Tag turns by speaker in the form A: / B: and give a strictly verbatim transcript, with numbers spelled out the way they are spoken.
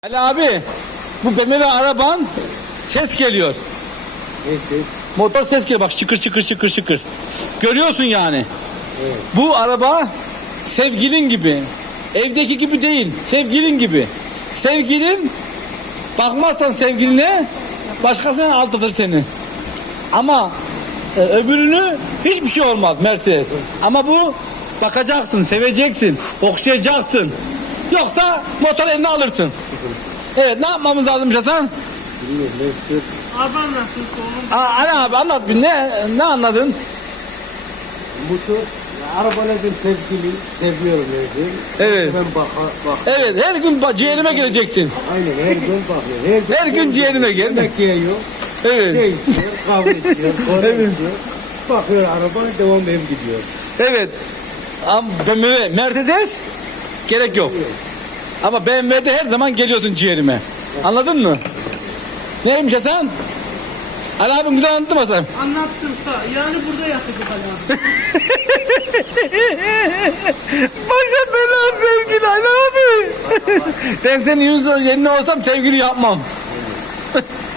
A: Ali abi, bu B M W araban ses geliyor.
B: Ne ses?
A: Motor ses geliyor, bak şıkır şıkır şıkır şıkır. Görüyorsun yani.
B: Evet.
A: Bu araba sevgilin gibi. Evdeki gibi değil, sevgilin gibi. Sevgilin, bakmazsan sevgiline başkasına aldatır seni. Ama e, öbürünü hiçbir şey olmaz Mercedes. Ama bu bakacaksın, seveceksin, okşayacaksın. Yoksa motor eline alırsın. Evet, ne yapmamız lazım Hasan?
B: Bilmiyorum ne istiyor?
C: Araban nasıl?
A: Aa, Ali abi anlat bir, ne ne anladın?
B: Motor. Ya, araba nedir sevgili? Seviyorum nedir?
A: Evet.
B: Ben bak, bak.
A: Evet, her gün ba- ciğerime geleceksin.
B: Aynen her gün bakıyor. Her gün,
A: Her gün ciğerine gel.
B: Yemek yiyor.
A: Evet.
B: Şey içiyor. Kahve içiyor. Kola
A: Evet.
B: içiyor. Bakıyor araba devam ev gidiyor.
A: Evet. Ama B M W, Mercedes gerek yok. Ama B M W'de her zaman geliyorsun ciğerime. Anladın mı? Neymiş Hasan? Ali abim güzel anlattı mı Hasan?
C: Anlattım da yani burada yatırdık hala.
A: Başa bela sevgili Ali abi. Ben senin yüzün yerine olsam sevgili yapmam.